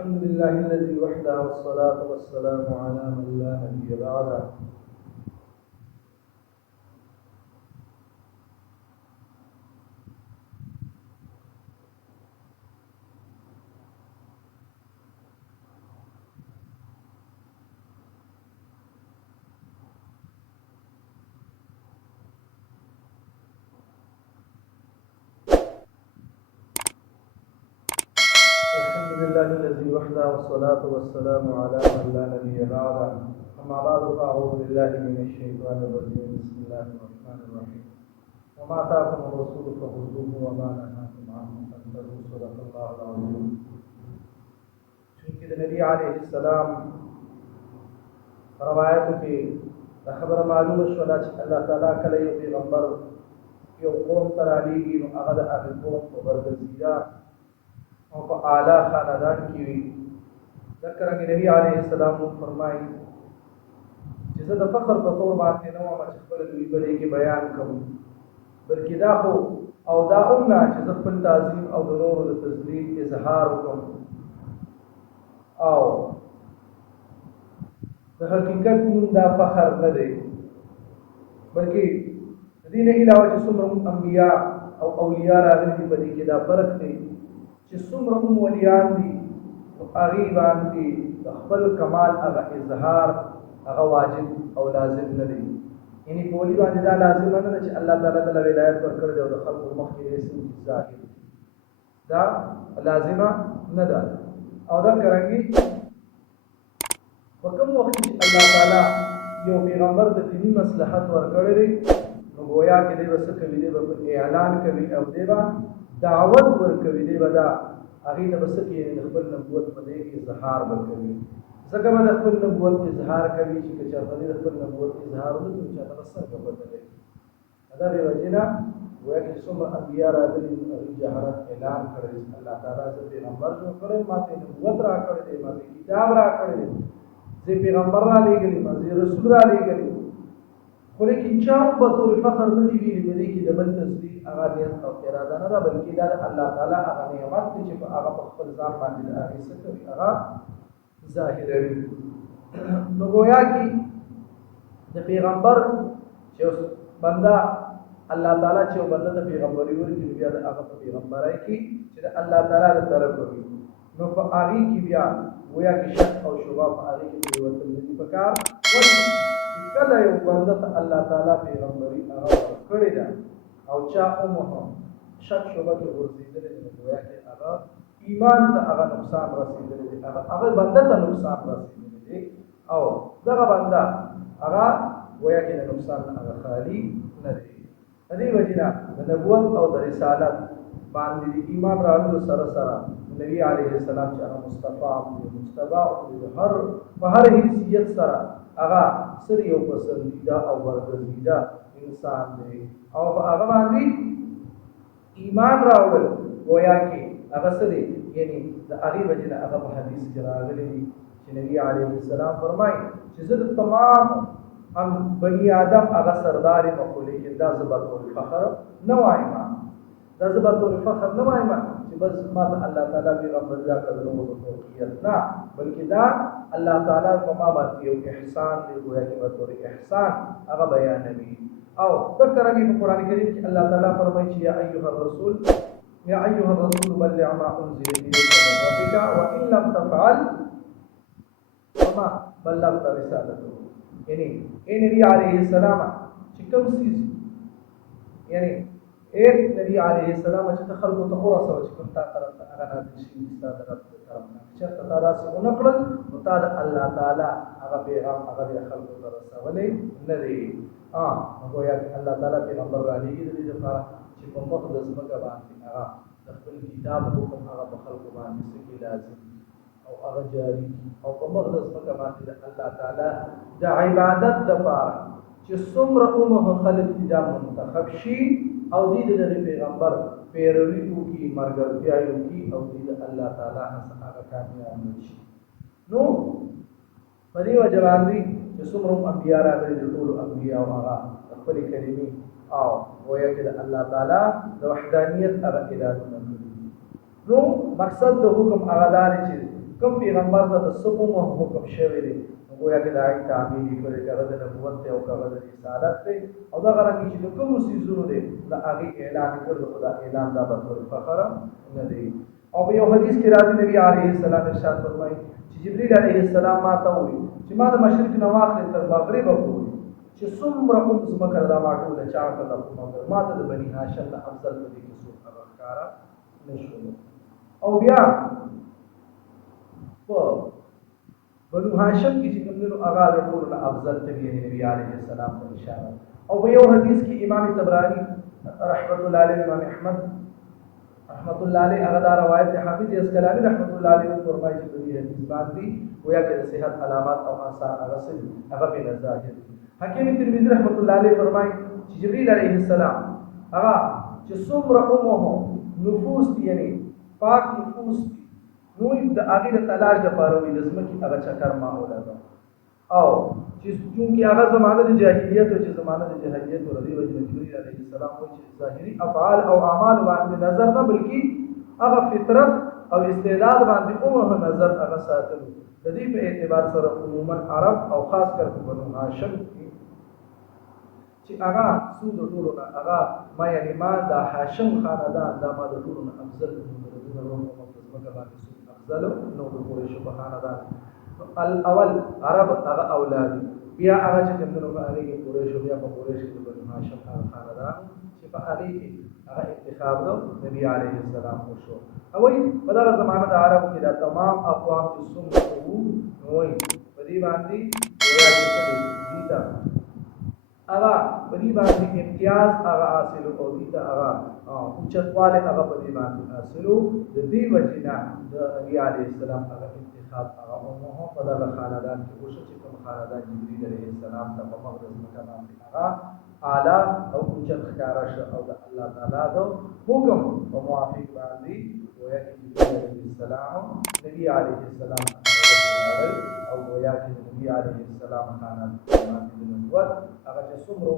الحمد لله الذي وحده والصلاة والسلام على من لا نبي بعده. الحمد لله الذي وحده والصلاة والسلام على من لا نبي بعده. أما بعد فأعوذ بالله من الشيطان الرجيم. بسم الله الرحمن الرحيم. وما آتاكم الرسول فخذوه وما نهاكم عنه فانتهوا. صدق الله العظيم. چونکہ نبی علیہ السلام روایتوں کی خبر معلوم شولا چې الله تعالی کله یو پیغمبر یو قوم ته رالیږي نو هغه د هغې قوم په برګزیده او په اعلی خاندان کې وي. ځکه نبی علیه السلام فرمایي چې زه د فخر په طور باندې نه وم چې خپل دوی په دې کې بیان کوم، بلکې دا خو او دا هم نه چې زه خپل تعظیم او د نورو د تذلیل اظهار وکړم. او د حقیقت مونږ دا فخر نه دی، بلکې د دې نه علاوه چې څومره انبیا او اولیاء راغلي دي په دې کې دا فرق دی چې څومره هم ولیان دي نو هغې باندې د خپل کمال هغه اظهار هغه واجب او لازم نه دی. یعنې په ولي باندې دا لازم نه ده چې الله تعالی ته ولایت ورکړی دی او د خلکو مخکې رسم ظاهر دا لازمه نه ده. او دا څرنګه په کوم وخت چې الله تعالی یو پیغمبر د دیني مصلحت ورکړی دی نو گویا کې دی به څه کوي، دی به اعلان کوي او دی به دعوت ورکوي، دی به دا هغې ته به څه کوي، د خپل نبوت په دې اظهار به کوي. ځکه به د خپل نبوت اظهار کوي چې که چېرته د خپل نبوت اظهار ونه کړي چاته به څنګه پته لګي. د دغې وجې نه گویا کې څومره انبیا راغلي دي هغوی جهرت اعلان کړی دی الله تعالی زه پیغمبر جوړ کړی، ما ته نبوت راکړی دی، ما ته کتاب راکړی دی، زه پیغمبر رالیږلی یم، زه رسول رالیږلی یم. خو لیکن چا هم به طور فخر نه دي ویلي په دې کې د بل تصدیق هغه نیت او اراده نه ده، بلکې دا د الله تعالی هغه نعمت دی چې هغه په خپل ځان باندې د هغې څه کوي، هغه ظاهروي. نو گویا کې د پیغمبر چې بنده الله تعالی چې بنده د پیغمبري ورکړي بیا د هغه په پیغمبرۍ کې چې د الله تعالی له طرفه وي نو په هغې کې بیا گویا کې شک او شبهه په هغې کې پرېوتل نه دي پکار. ولې چې کله یو بنده ته الله تعالی پیغمبري هغه ورکړې ده او چا هم شک شبهه کې غورځېدلی دی نو گویا کې هغه ایمان ته هغه نقصان رسېدلی دی، هغه بنده ته نقصان رسېدلی دی او دغه بنده هغه گویا کې د نقصان هغه خالي نه دی. د دې وجې نه د نبوت او د رسالت باندې د ایمان راوړلو سره سره نبی علیه السلام چې هغه مصطفی مجتبی په هر حیثیت سره هغه سر یو پسندیده او برګزیده انسان دی او په هغه باندې ایمان راوړل گویا کې هغه څه دی، یعنې د هغې وجې نه هغه په حدیث کې راغلی دي چې نبی علیه السلام فرمایي چې زه د تمام بني آدم هغه سردار یم خو لیکن دا زه به طور فخر نه وایم، دا زه به طور فخر نه وایم چې بس ما ته الله تعالی پیغمبري راکړه د نورو فوقیت نه، بلکې دا الله تعالی په ما باندې یو احسان دی، ګویا کې به طور احسان هغه بیانوي. او ذکرني په قرآن کریم کې الله تعالی فرمایي چې یا ایها الرسول بلغ ما انزل الیک من ربک وان لم تفعل فما بلغت رسالته. یعنی اے نبی علیہ السلام چې کوم څیز یعنی اے نبی علیہ السلام چې ته خلکو ته ورسوه چې کوم تا طرف ته هغه نازل شوي دي ستا د رب د طرف نه، چېرته تا داسې ونه کړل نو تا د الله تعالی هغه پیغام هغه بیا خلکو ته رسولی نه دی. نو گویا کې الله تعالی پیغمبر رالیږي د دې لپاره چې په مخ د ځمکه باندې هغه د خپل کتاب حکم هغه په خلکو باندې څه کې لازم او هغه جاري او په مخ د ځمکه باندې د الله تعالی د عبادت لپاره چې څومره عمره خلک دي دا منتخب شي او دې د دغه پیغمبر پیروي وکړي، ملګرتیا یې وکړي او دې د الله تعالی څخه هغه کامیاب شي. نو په دې وجه باندې چې څومره انبیا راغلي دي ټولو انبیاو هغه خپلې کلمې او گویا کې د الله تعالی د وحدانیت هغه اعلانونه کړي. نو مقصد د حکم هغه دا دی چې کوم پیغمبر ته د سپومه حکم شوی دی گویا کې دا ای تعمیل کړي کړه د نبوت او کړه د رسالت ته او دا غره چې د کوم سيزونو دی دا هغه اعلان کړو خدا اعلان دا به فخر نه دی او په یو حدیث کې راځي نبی عليه السلام ارشاد فرمایي چې جبريل عليه السلام ما ته وایي چې ما د مشرق نه واخلې تر مغرب پورې چې څومره اوس مکر دا ما ټول چا کړه ما ته د بني هاشم نه افضل دي کې څو ښکارا نشو او بیا په بنو هاشم کې چې کومو هغه د ټول نه افضل دی نبی عليه السلام ته اشاره او په یو حدیث کې امام طبراني رحمت الله علیه امام احمد رحمت الله علیه هغه دا روایت حافظ اسقلانی رحمت الله علیه فرمایي چې د حدیث باندې گویا کې د صحت علامات او آثار هغه په نظر دي حکیم ترمذی رحمت الله علیه فرمایي چې جبرئیل علیه السلام هغه چې څومره عمره نفوس دي یعنی پاک نفوس دي نو د هغه د تلاش د پاروي د زمکي هغه چکر معموله ده او چې چونکی هغه زمانه د جاهلیت او چې زمانه د جاهلیت او رضی وجه جبرئیل علیه السلام او چې ظاهري افعال او اعمال باندې نظر نه بلکې هغه فطرت او استعداد باندې عموما نظر هغه ساتلو د دې په اعتبار سره عموما عرب او خاص کر بنو هاشم چې هغه سود ټولو نه هغه ما یعنی ما د هاشم خاندان دا ما د ټولو نه افضل دي افضل نو د قریش په خاندان الاول عرب هغه اولاد بیا هغه چې کومو هغه کې قریش بیا په قریش کې بنو هاشم خاندان چې په هغه کې هغه انتخاب نو نبی عليه السلام وشو او په دغه زمانه د عرب کې دا تمام اقوام چې څومره وو نوې په دې باندې ویا چې دي تا هغه په دې باندې امتیاز هغه حاصل او دې ته هغه اوچتواله هغه په دې باندې حاصلو د دې وجینا د نبی عليه السلام هغه انتخاب هغه مو په دغه خاندان کې وشو چې کوم خاندان جبرئیل علیه السلام ته په مغرب مکه باندې هغه اعلی او اوچت ښکارا شو او د الله تعالی د حکم او موافق باندې گویا چې جبرئیل علیه السلام نبی علیه السلام او گویا چې نبی علیه السلام خاندان باندې د نبوت هغه چې څومره